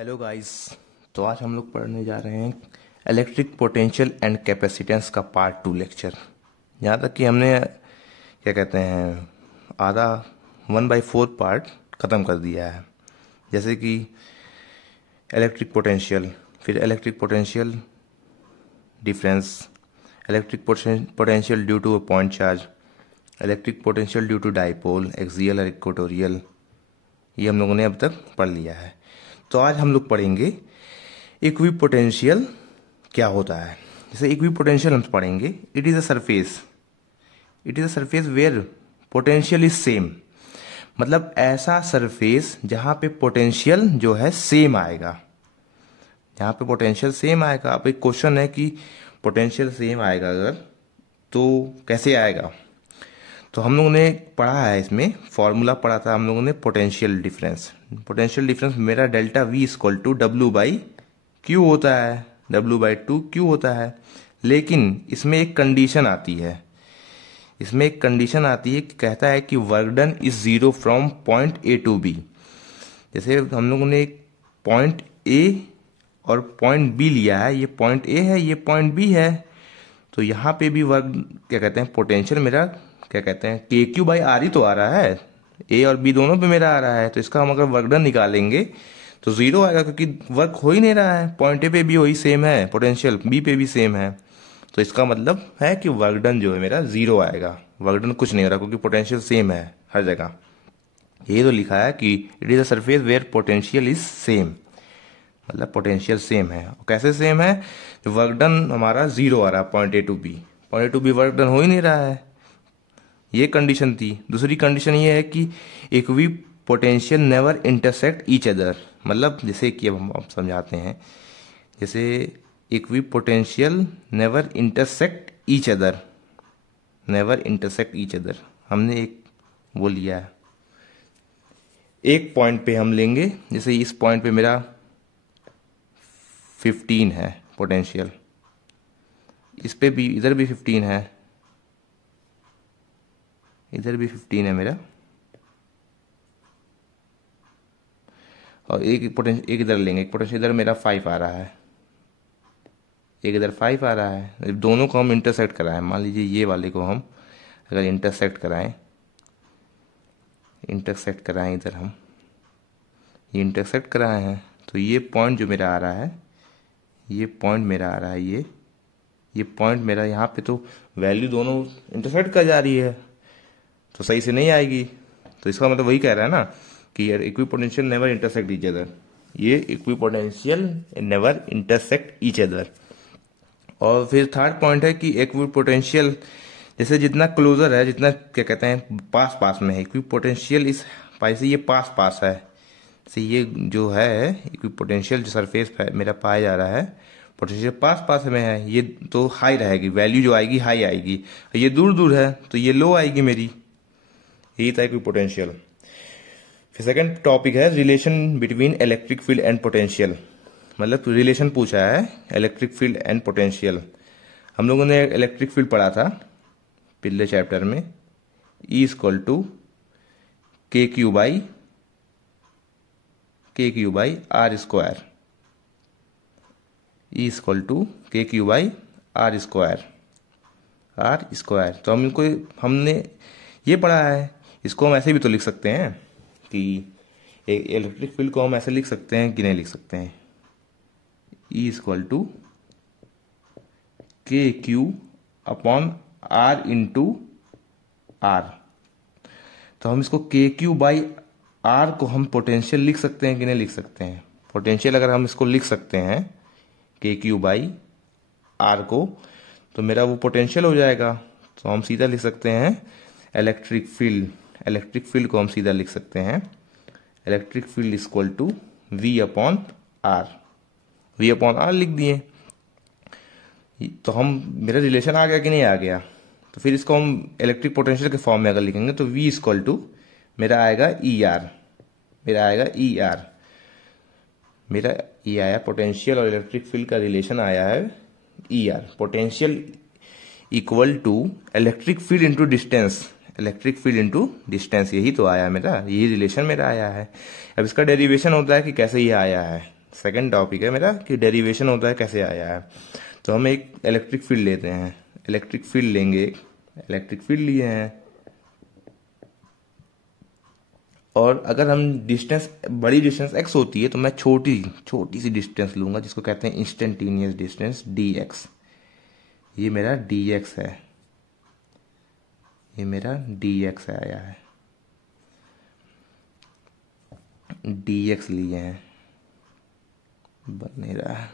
Hello guys. तो आज हम लोग पढ़ने जा रहे हैं इलेक्ट्रिक पोटेंशियल एंड कैपेसिटेंस का पार्ट 2 लेक्चर। यहाँ तक कि हमने क्या कहते हैं आधा 1/4 पार्ट ख़त्म कर दिया है। जैसे कि इलेक्ट्रिक पोटेंशियल, फिर electric potential difference, electric potential due to a point charge, electric potential due to dipole, axial और इक्वेटोरियल, ये हम लोगों ने अब तक पढ़ लिया है। तो आज हम लोग पढ़ेंगे इक्विपोटेंशियल क्या होता है। जैसे इक्विपोटेंशियल हम पढ़ेंगे, it is a surface where potential is same. मतलब ऐसा सरफेस जहाँ पे पोटेंशियल जो है सेम आएगा, जहाँ पे पोटेंशियल सेम आएगा। अब एक क्वेश्चन है कि पोटेंशियल सेम आएगा अगर, तो कैसे आएगा। तो हम लोगों ने पढ़ा है, इसमें फॉर्मूला पढ़ा था हम लोगों ने पोटेंशियल डिफरेंस। पोटेंशियल डिफरेंस मेरा delta V equal to W/Q होता है, W/2Q होता है। लेकिन इसमें एक कंडीशन आती है, कि कहता है कि work done is 0 from point A to B। जैसे हम लोगों ने एक पॉइंट A और पॉइंट B लिया है, ये पॉइंट A है, ये पॉइंट B है। तो यहाँ पे भी वर्क क्या कहते हैं पोटेंशियल मेरा क्या कहते हैं KQ/R ही तो आ रहा है, A और B दोनों पे मेरा आ रहा है। तो इसका हम अगर वर्क डन निकालेंगे तो 0 आएगा, क्योंकि वर्क हो ही नहीं रहा है। पॉइंट A पे भी वही सेम है, पोटेंशियल B पे भी सेम है। तो इसका मतलब है कि वर्क डन जो है मेरा 0 आएगा, वर्क डन कुछ नहीं हो रहा, क्योंकि पोटेंशियल सेम है हर जगह। ये तो लिखा है कि it is a surface where potential is same, मतलब पोटेंशियल सेम है। कैसे सेम है, वर्क डन हमारा 0 आ रहा है point A to B, point A to B work done हो ही नहीं रहा है। ये कंडीशन थी। दूसरी कंडीशन ये है कि equi potential never intersect each other. मतलब जैसे कि अब हम समझाते हैं, जैसे equi potential never intersect each other, हमने एक वो लिया है, एक पॉइंट पे हम लेंगे। जैसे इस पॉइंट पे मेरा 15 है पोटेंशियल, इस पे भी, इधर भी 15 है, इधर भी 15 है मेरा, और एक इधर लेंगे, एक पोटेंशियल इधर मेरा 5 आ रहा है, एक इधर 5 आ रहा है। दोनों को हम इंटरसेक्ट कराएं, मान लीजिए ये वाले को हम अगर इंटरसेक्ट कराएं इधर हम ये इंटरसेक्ट कराए हैं, तो ये पॉइंट जो मेरा आ रहा है, ये पॉइंट मेरा आ रहा है, ये पॉइंट मेरा यहाँ पे, तो वैल्यू दोनों इंटरसेक्ट कर जा रही है, तो सही से नहीं आएगी। तो इसका मतलब वही कह रहा है ना कि equipotential never intersect each other, ये equipotential never intersect each other. और फिर थर्ड पॉइंट है कि इक्विपोटेंशियल जैसे जितना क्लोजर है, जितना क्या कहते हैं पास में है, इक्विपोटेंशियल इस से ये पास है, से ये जो है इक्विपोटेंशियल जो सरफेस मेरा पाया जा रहा है, पोटेंशियल पास में है, ये तो हाई रहेगी, वैल्यू जो आएगी हाई आएगी। ये दूर है तो ये लो आएगी मेरी, यही था इक्विपोटेंशियल। फिर सेकंड टॉपिक है relation between electric field and potential. मतलब रिलेशन पूछा है इलेक्ट्रिक फील्ड एंड पोटेंशियल। हम लोगों ने इलेक्ट्रिक फील्ड पढ़ा था पिछले चैप्टर में, E equal to KQ/R square, E equal to KQ/R square. तो हमने ये पढ़ा है, इसको हम ऐसे भी तो लिख सकते हैं कि इलेक्ट्रिक फील्ड को हम ऐसे लिख सकते हैं कि नहीं लिख सकते हैं, E equal to KQ/R into R। तो हम इसको KQ/R को हम पोटेंशियल लिख सकते हैं कि नहीं लिख सकते हैं। पोटेंशियल अगर हम इसको लिख सकते हैं KQ/R को, तो मेरा वो पोटेंशियल हो जाएगा। तो हम सीधा लिख सकते हैं इलेक्ट्रिक फील्ड को हम सीधा लिख सकते हैं electric field equal to V/R लिख दिए। तो मेरा रिलेशन आ गया कि नहीं आ गया। तो फिर इसको हम इलेक्ट्रिक पोटेंशियल के फॉर्म में अगर लिखेंगे तो V इक्वल टू मेरा आएगा ER, मेरा ये आया पोटेंशियल और इलेक्ट्रिक फील्ड का रिलेशन आया है ER। Potential equal to electric field into distance, यही तो आया मेरा, यही रिलेशन मेरा आया है। अब इसका डेरिवेशन होता है कि कैसे ये आया है, सेकंड टॉपिक है मेरा कि डेरिवेशन होता है कैसे आया है। तो हम एक इलेक्ट्रिक फील्ड लेते हैं, इलेक्ट्रिक फील्ड लेंगे, इलेक्ट्रिक फील्ड लिए हैं, और अगर हम डिस्टेंस, बड़ी डिस्टेंस x होती है तो मैं छोटी सी डिस्टेंस लूंगा जिसको कहते हैं इंस्टेंटेनियस डिस्टेंस dx। ये मेरा dx है, ये मेरा dx आया है, dx लिए हैं, बन नहीं रहा है।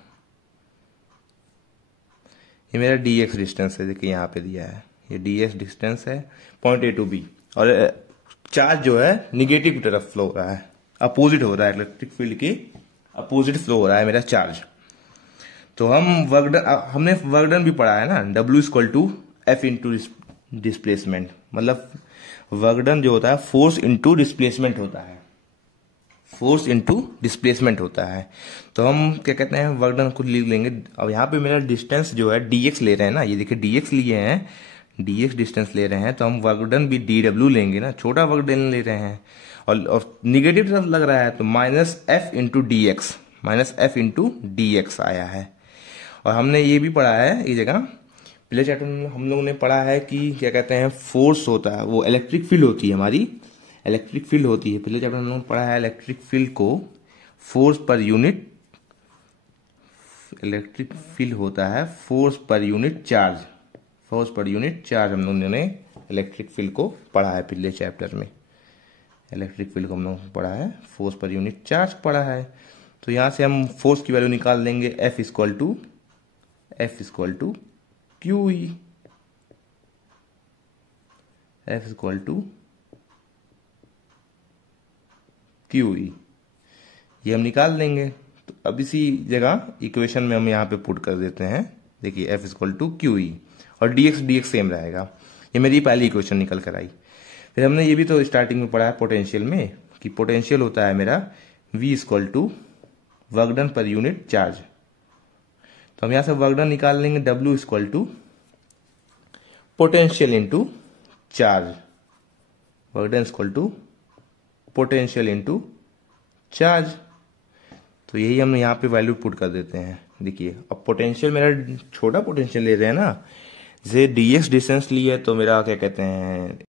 ये मेरा dx डिस्टेंस है, देखिए यहाँ पे दिया है, ये dx डिस्टेंस है पॉइंट A टू B। और चार्ज जो है निगेटिव की तरफ फ्लो हो रहा है, अपोजिट हो रहा है, इलेक्ट्रिक फील्ड के अपोजिट फ्लो हो रहा है मेरा चार्ज। तो हम वर्क डन, हमने वर्क डन भी पढ़ा है ना, W equal to F into displacement, मतलब वर्क डन जो होता है फोर्स इंटू डिस्प्लेसमेंट होता है, फोर्स इंटू डिस्प्लेसमेंट होता है। तो हम क्या कहते हैं, वर्क डन खुद लिख लेंगे। अब यहाँ पे मेरा डिस्टेंस जो है dx ले रहे हैं ना, ये देखिए dx लिए हैं, dx डिस्टेंस ले रहे हैं, तो हम वर्क डन भी dw लेंगे ना, छोटा वर्क डन ले रहे हैं, और निगेटिव तरफ लग रहा है तो minus F into D x, minus F into D x आया है। और हमने ये भी पढ़ा है एक जगह, पिछले चैप्टर में हम लोगों ने पढ़ा है कि क्या कहते हैं, फोर्स होता है, वो इलेक्ट्रिक फील्ड होती है हमारी, इलेक्ट्रिक फील्ड होती है। पिछले चैप्टर में हम लोगों ने पढ़ा है इलेक्ट्रिक फील्ड को force per unit, electric field होता है फोर्स पर यूनिट चार्ज, फोर्स पर यूनिट चार्ज हम लोगों ने इलेक्ट्रिक फील्ड को पढ़ा है पिछले चैप्टर में। इलेक्ट्रिक फील्ड को हम लोगों ने पढ़ा है, फोर्स पर यूनिट चार्ज पढ़ा है। तो यहां से हम फोर्स की वैल्यू निकाल देंगे, F equal to Q E, F equal to Q E, ये हम निकाल देंगे। तो अब इसी जगह इक्वेशन में हम यहाँ पे पुट कर देते हैं, देखिए F equal to Q E, और dx सेम रहेगा। ये मेरी पहली इक्वेशन निकल कर आई। फिर हमने ये भी तो स्टार्टिंग में पढ़ा है पोटेंशियल में, कि पोटेंशियल होता है मेरा V equal to work done per unit charge. तो हम यहां से वर्क डन निकाल लेंगे, W equal to potential into charge, work done equal to potential into charge. तो यही हम यहाँ पे वैल्यू पुट कर देते हैं। देखिए अब पोटेंशियल मेरा छोटा पोटेंशियल ले रहे हैं ना, जैसे dx डिस्टेंस ली है तो मेरा क्या कहते हैं